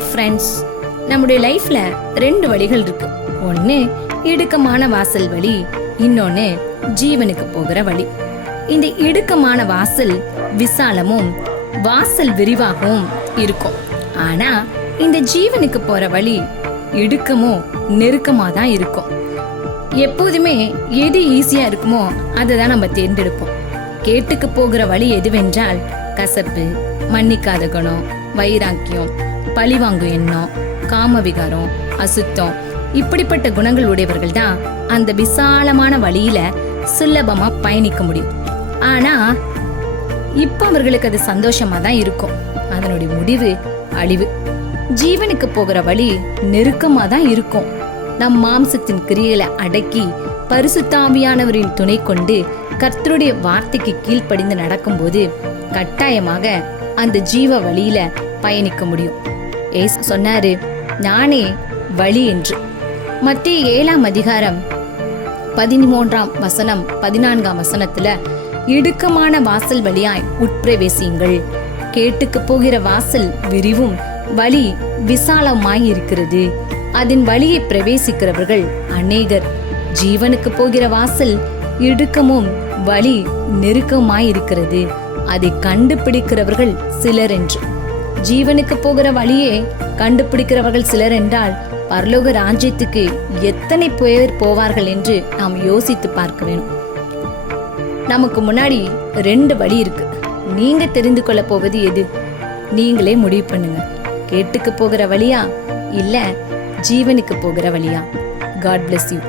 Hi friends, நம்முடைய லைஃப்ல 2 வழிகள் இருக்கு. ஒன்று இடுக்கமான வாசல் வழி, இன்னொன்று ஜீவனுக்கு போகிற வழி. இந்த இடுக்கமான வாசல் விசாலமும் வாசல் விரிவாகவும் இருக்கும். ஆனா இந்த ஜீவனுக்கு போற வழி இடுக்கமும் நெருக்கமா தான் இருக்கும். எப்போதுமே எது ஈஸியா இருக்குமோ அதை தான் நம்ம தேர்ந்தெடுப்போம். கேட்டுக்கு போகிற வழி எதுவென்றால் கசப்பு, மன்னிக்காத குணம், வைராக்கியம், பழிவாங்கும் எண்ணம், காமவிகாரம், அசுத்தம், இப்படிப்பட்ட குணங்கள் உடையவர்கள் தான் அந்த விசாலமான வழியில சுலபமா பயணிக்க முடியும். ஆனா இப்ப அவர்களுக்கு அது சந்தோஷமா தான் இருக்கும். அதனுடைய முடிவு அழிவு. ஜீவனுக்கு போகிற வழி நெருக்கமா தான் இருக்கும். நம் மாம்சத்தின் கிரியைகளை அடக்கி பரிசுத்தாவியானவரின் துணை கொண்டு கர்த்தருடைய வார்த்தைக்கு கீழ்ப்படிந்து நடக்கும்போது கட்டாயமாக அந்த ஜீவ வழியில பயணிக்க முடியும். ஏசு சொன்னாரு, நானே வழி என்று. மத்தேயு 7ஆம் அதிகாரம் 13ஆம் வசனம் 14ஆம் வசனத்துல, இடுக்கமான வாசல் வழியாய் உட்பிரவேசியுங்கள், கேட்டுக்கு போகிற வாசல் விரிவும் வழி விசாலமாய் இருக்கிறது, அதன் வழியை பிரவேசிக்கிறவர்கள் அநேகர். ஜீவனுக்கு போகிற வாசல் இடுக்கமும் வழி நெருக்கமாய் இருக்கிறது, அதை கண்டுபிடிக்கிறவர்கள் சிலர் என்று. ஜீவனுக்கு போகிற வழியே கண்டுபிடிக்கிறவர்கள் சிலர் என்றால் பரலோக ராஜ்யத்துக்கு எத்தனை பேர் போவார்கள் என்று நாம் யோசித்து பார்க்க வேணும். நமக்கு முன்னாடி 2 வழி இருக்கு. நீங்க தெரிந்து கொள்ள போவது எது? நீங்களே முடிவு பண்ணுங்க. கேட்டுக்கு போகிற வழியா இல்ல ஜீவனுக்கு போகிற வழியா? God bless you.